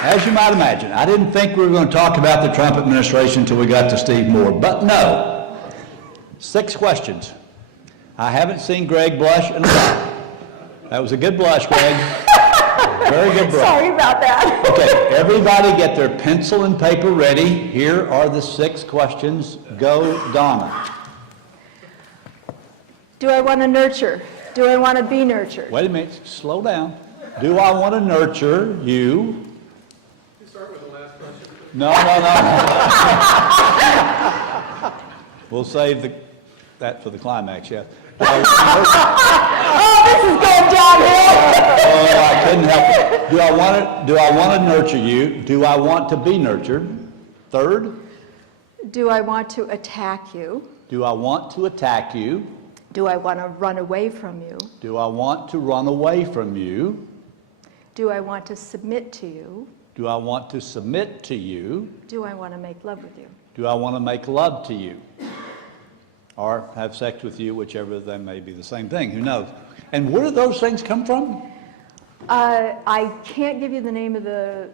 As you might imagine, I didn't think we were going to talk about the Trump administration until we got to Steve Moore, but no. 6 questions. I haven't seen Greg blush in a while. That was a good blush, Greg. Very good blush. Sorry about that. Okay, everybody get their pencil and paper ready. Here are the 6 questions. Go, Donna. Do I want to nurture? Do I want to be nurtured? Wait a minute, slow down. Do I want to nurture you? You start with the last question. No. We'll save that for the climax, yeah. Oh, this is going downhill. Oh, I couldn't help it. Do I want to nurture you? Do I want to be nurtured? 3rd. Do I want to attack you? Do I want to attack you? Do I want to run away from you? Do I want to run away from you? Do I want to submit to you? Do I want to submit to you? Do I want to make love with you? Do I want to make love to you? Or have sex with you, whichever they may be the same thing, who knows? And where do those things come from? I can't give you the name of the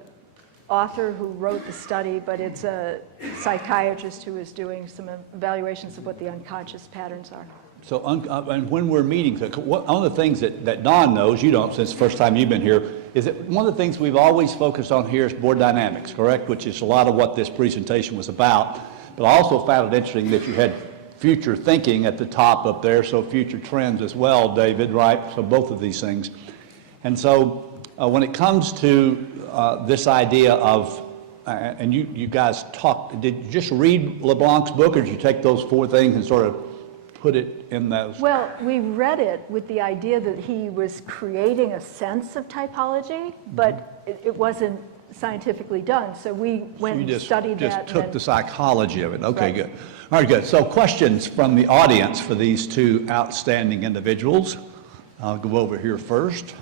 author who wrote the study, but it's a psychiatrist who is doing some evaluations of what the unconscious patterns are. So, and when we're meeting, one of the things that Don knows, you don't, since the first time you've been here, is that one of the things we've always focused on here is board dynamics, correct? Which is a lot of what this presentation was about. But I also found it interesting that you had future thinking at the top up there, so future trends as well, David, right? So both of these things. And so when it comes to this idea of, and you guys talked, did you just read LeBlanc's book, or did you take those 4 things and sort of put it in those? Well, we read it with the idea that he was creating a sense of typology, but it wasn't scientifically done. So we went and studied that. You just took the psychology of it. Okay, Right. good. All right, good. So questions from the audience for these 2 outstanding individuals. I'll go over here first.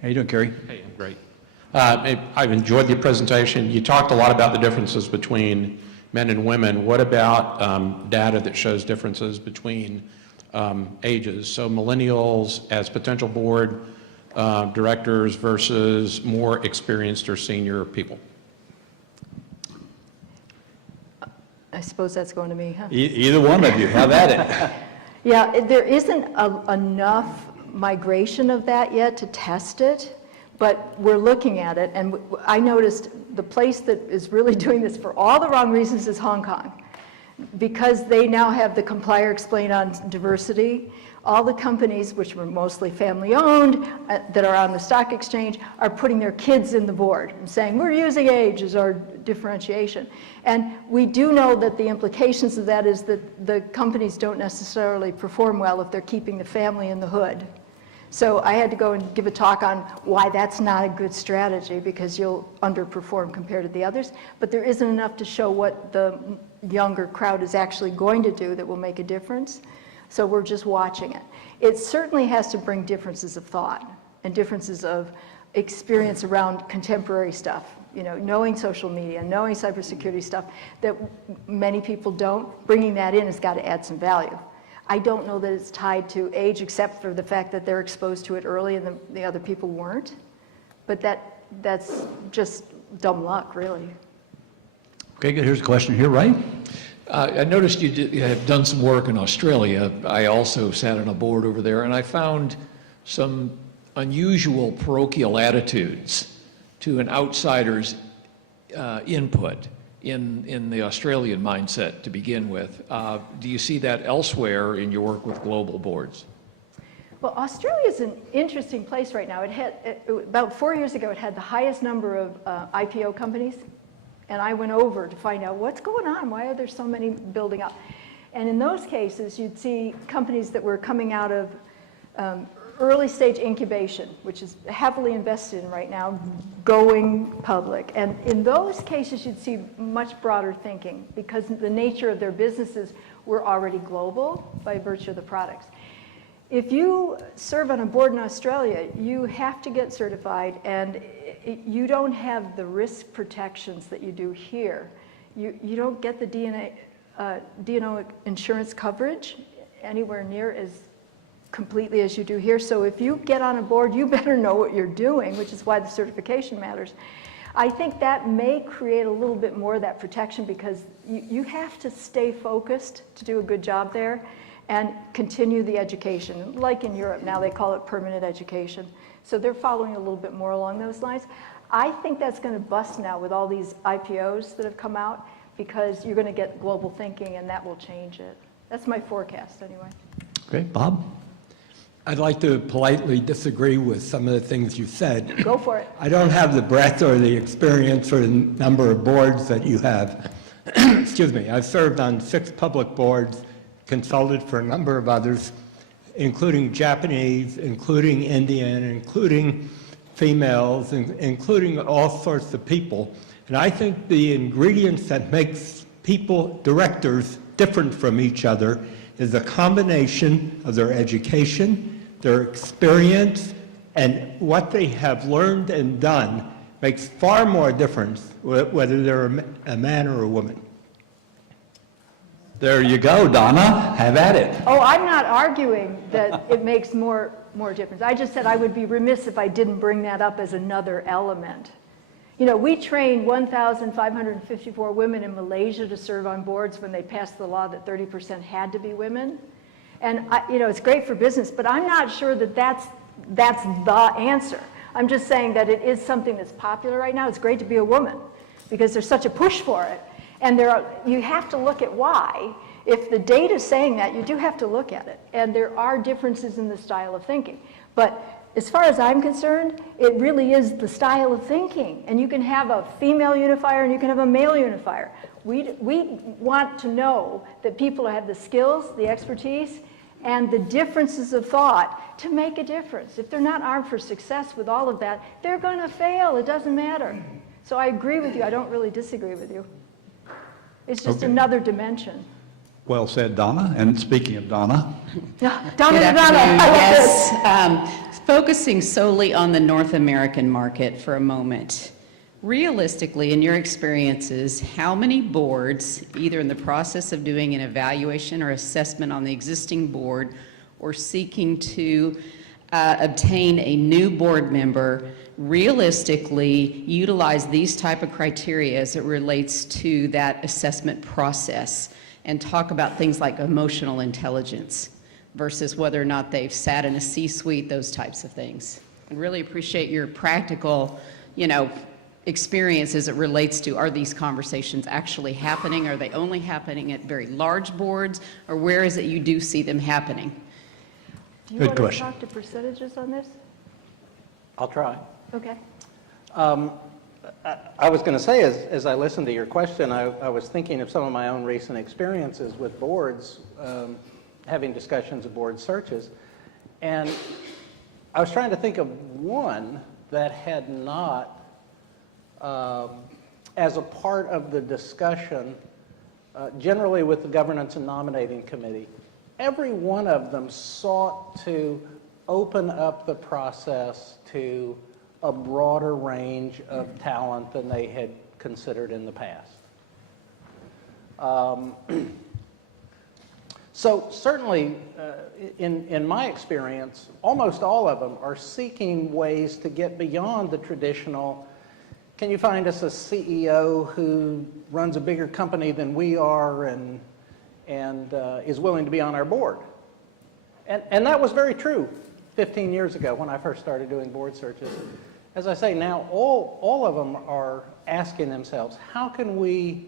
How you doing, Kerry? Hey, I'm great. I've enjoyed the presentation. You talked a lot about the differences between men and women. What about data that shows differences between ages? So millennials as potential board directors versus more experienced or senior people? I suppose that's going to me, huh? Either one of you, have at it. Yeah, there isn't enough migration of that yet to test it, but we're looking at it, and I noticed the place that is really doing this for all the wrong reasons is Hong Kong. Because they now have the Comply or Explain on diversity, all the companies, which were mostly family-owned, that are on the stock exchange, are putting their kids in the board and saying, we're using age as our differentiation. And we do know that the implications of that is that the companies don't necessarily perform well if they're keeping the family in the hood. So I had to go and give a talk on why that's not a good strategy, because you'll underperform compared to the others. But there isn't enough to show what the younger crowd is actually going to do that will make a difference. So we're just watching it. It certainly has to bring differences of thought and differences of experience around contemporary stuff. You know, knowing social media, knowing cybersecurity stuff that many people don't. Bringing that in has got to add some value. I don't know that it's tied to age, except for the fact that they're exposed to it early and the other people weren't. But that's just dumb luck, really. Okay, good. Here's a question here, Ray. I noticed you have done some work in Australia. I also sat on a board over there, and I found some unusual parochial attitudes to an outsider's input in the Australian mindset to begin with. Do you see that elsewhere in your work with global boards? Well, Australia is an interesting place right now. It had, about 4 years ago, it had the highest number of IPO companies. And I went over to find out what's going on. Why are there so many building up? And in those cases, you'd see companies that were coming out of early stage incubation, which is heavily invested in right now, going public. And in those cases, you'd see much broader thinking, because the nature of their businesses were already global by virtue of the products. If you serve on a board in Australia, you have to get certified, and you don't have the risk protections that you do here. You don't get the D&O insurance coverage anywhere near completely as you do here. So if you get on a board, you better know what you're doing, which is why the certification matters. I think that may create a little bit more of that protection because you have to stay focused to do a good job there and continue the education. Like in Europe now, they call it permanent education. So they're following a little bit more along those lines. I think that's going to bust now with all these IPOs that have come out because you're going to get global thinking and that will change it. That's my forecast anyway. Okay, Bob? I'd like to politely disagree with some of the things you said. Go for it. I don't have the breadth or the experience or the number of boards that you have. Excuse me. I've served on 6 public boards, consulted for a number of others, including Japanese, including Indian, including females, including all sorts of people. And I think the ingredients that makes people, directors, different from each other is a combination of their education, their experience, and what they have learned and done makes far more difference whether they're a man or a woman. There you go, Donna. Have at it. Oh, I'm not arguing that it makes more difference. I just said I would be remiss if I didn't bring that up as another element. You know, we trained 1,554 women in Malaysia to serve on boards when they passed the law that 30% had to be women. And, you know, it's great for business, but I'm not sure that that's the answer. I'm just saying that it is something that's popular right now. It's great to be a woman because there's such a push for it. And you have to look at why. If the data's saying that, you do have to look at it. And there are differences in the style of thinking. But as far as I'm concerned, it really is the style of thinking. And you can have a female unifier and you can have a male unifier. We want to know that people have the skills, the expertise, and the differences of thought to make a difference. If they're not armed for success with all of that, they're going to fail. It doesn't matter. So I agree with you. I don't really disagree with you. It's just another dimension. Well said, Donna. And speaking of Donna, Donna, Good Donna, afternoon. I love this. Yes, focusing solely on the North American market for a moment. Realistically, in your experiences, how many boards, either in the process of doing an evaluation or assessment on the existing board or seeking to obtain a new board member, realistically utilize these type of criteria as it relates to that assessment process and talk about things like emotional intelligence versus whether or not they've sat in a C-suite, those types of things? I really appreciate your practical, experience as it relates to, are these conversations actually happening? Are they only happening at very large boards, or where is it you do see them happening? Do you Good want to question. talk to percentages on this? I'll try. Okay. I was going to say, as I listened to your question, I was thinking of some of my own recent experiences with boards, having discussions of board searches, and I was trying to think of one that had not, as a part of the discussion, generally with the Governance and Nominating Committee, every one of them sought to open up the process to a broader range of talent than they had considered in the past. So certainly, in my experience, almost all of them are seeking ways to get beyond the traditional, can you find us a CEO who runs a bigger company than we are and is willing to be on our board? And that was very true 15 years ago when I first started doing board searches. As I say, now all of them are asking themselves, how can we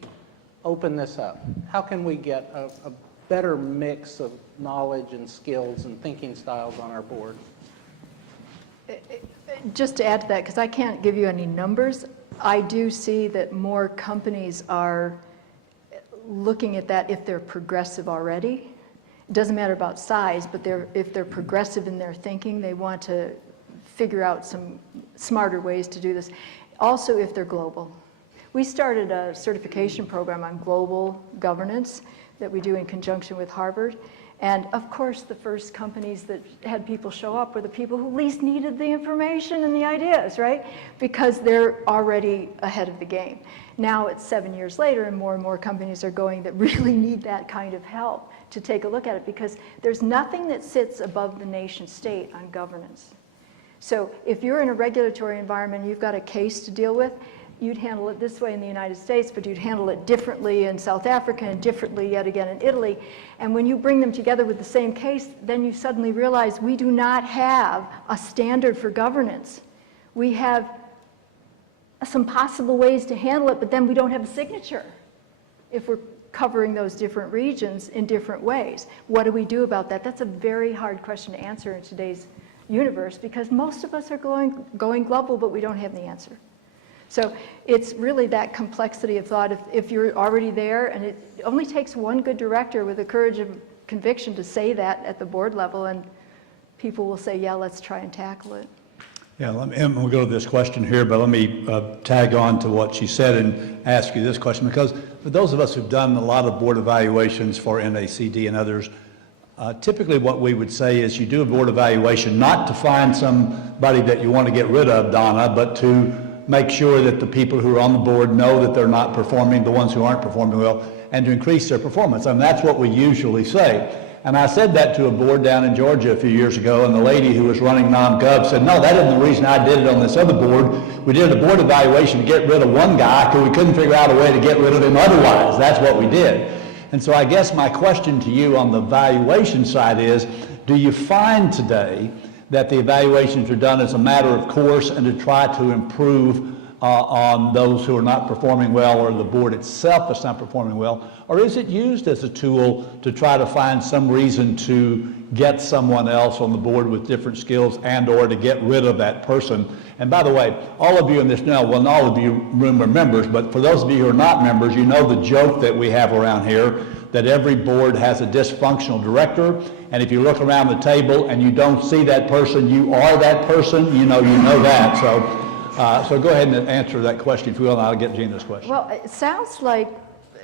open this up? How can we get a better mix of knowledge and skills and thinking styles on our board? Just to add to that, because I can't give you any numbers, I do see that more companies are looking at that if they're progressive already. It doesn't matter about size, but if they're progressive in their thinking, they want to figure out some smarter ways to do this. Also, if they're global. We started a certification program on global governance that we do in conjunction with Harvard. And of course, the first companies that had people show up were the people who least needed the information and the ideas, right? Because they're already ahead of the game. Now it's 7 years later and more companies are going that really need that kind of help to take a look at it, because there's nothing that sits above the nation state on governance. So if you're in a regulatory environment, you've got a case to deal with, you'd handle it this way in the United States, but you'd handle it differently in South Africa and differently yet again in Italy. And when you bring them together with the same case, then you suddenly realize we do not have a standard for governance. We have some possible ways to handle it, but then we don't have a signature if we're covering those different regions in different ways. What do we do about that? That's a very hard question to answer in today's universe, because most of us are going global, but we don't have the answer. So it's really that complexity of thought. If you're already there, and it only takes one good director with the courage and conviction to say that at the board level, and people will say, yeah, let's try and tackle it. Yeah, we'll go to this question here, but let me tag on to what she said and ask you this question, because for those of us who've done a lot of board evaluations for NACD and others, typically what we would say is you do a board evaluation not to find somebody that you want to get rid of, Donna, but to make sure that the people who are on the board know that they're not performing, the ones who aren't performing well, and to increase their performance. I mean, that's what we usually say. And I said that to a board down in Georgia a few years ago, and the lady who was running NomGov said, no, that isn't the reason I did it on this other board. We did a board evaluation to get rid of one guy because we couldn't figure out a way to get rid of him otherwise. That's what we did. And so I guess my question to you on the evaluation side is, do you find today that the evaluations are done as a matter of course and to try to improve on those who are not performing well, or the board itself that's not performing well? Or is it used as a tool to try to find some reason to get someone else on the board with different skills and or to get rid of that person? And by the way, all of you in this now, well, not all of you room are members, but for those of you who are not members, you know the joke that we have around here, that every board has a dysfunctional director, and if you look around the table and you don't see that person, you are that person, you know that. So go ahead and answer that question if you will, and I'll get Gina's question. Well, it sounds like,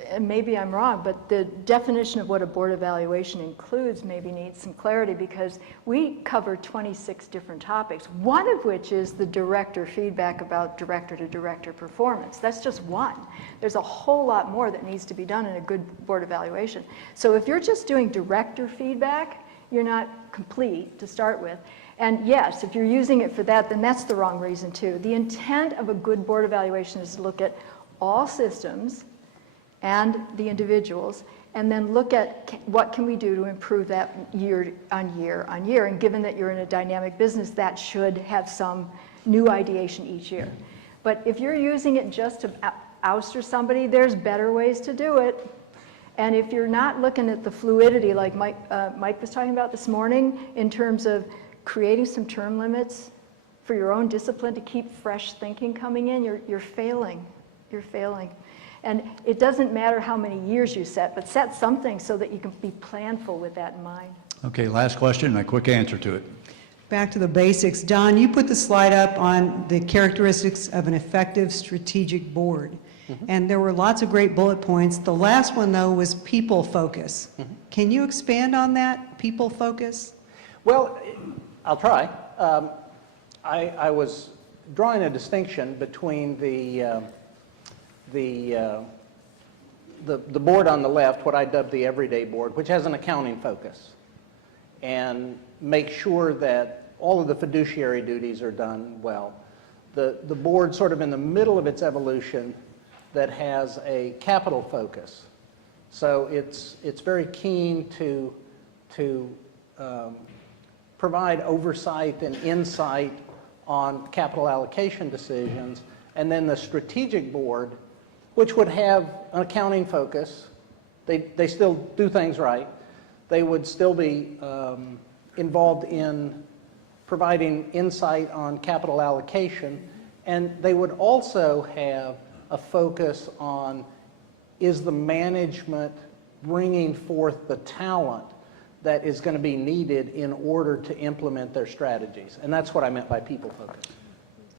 and maybe I'm wrong, but the definition of what a board evaluation includes maybe needs some clarity, because we cover 26 different topics, one of which is the director feedback about director-to-director performance. That's just one. There's a whole lot more that needs to be done in a good board evaluation. So if you're just doing director feedback, you're not complete to start with. And yes, if you're using it for that, then that's the wrong reason too. The intent of a good board evaluation is to look at all systems and the individuals, and then look at what can we do to improve that year on year on year. And given that you're in a dynamic business, that should have some new ideation each year. But if you're using it just to ouster somebody, there's better ways to do it. And if you're not looking at the fluidity like Mike was talking about this morning, in terms of creating some term limits for your own discipline to keep fresh thinking coming in, you're failing. You're failing. And it doesn't matter how many years you set, but set something so that you can be planful with that in mind. Okay, last question and a quick answer to it. Back to the basics. Don, you put the slide up on the characteristics of an effective strategic board. And there were lots of great bullet points. The last one, though, was people focus. Can you expand on that, people focus? Well, I'll try. I was drawing a distinction between the board on the left, what I dubbed the everyday board, which has an accounting focus, and make sure that all of the fiduciary duties are done well. The board sort of in the middle of its evolution that has a capital focus. So it's very keen to provide oversight and insight on capital allocation decisions. And then the strategic board, which would have an accounting focus, they still do things right. They would still be involved in providing insight on capital allocation, and they would also have a focus on, is the management bringing forth the talent that is going to be needed in order to implement their strategies? And that's what I meant by people focus.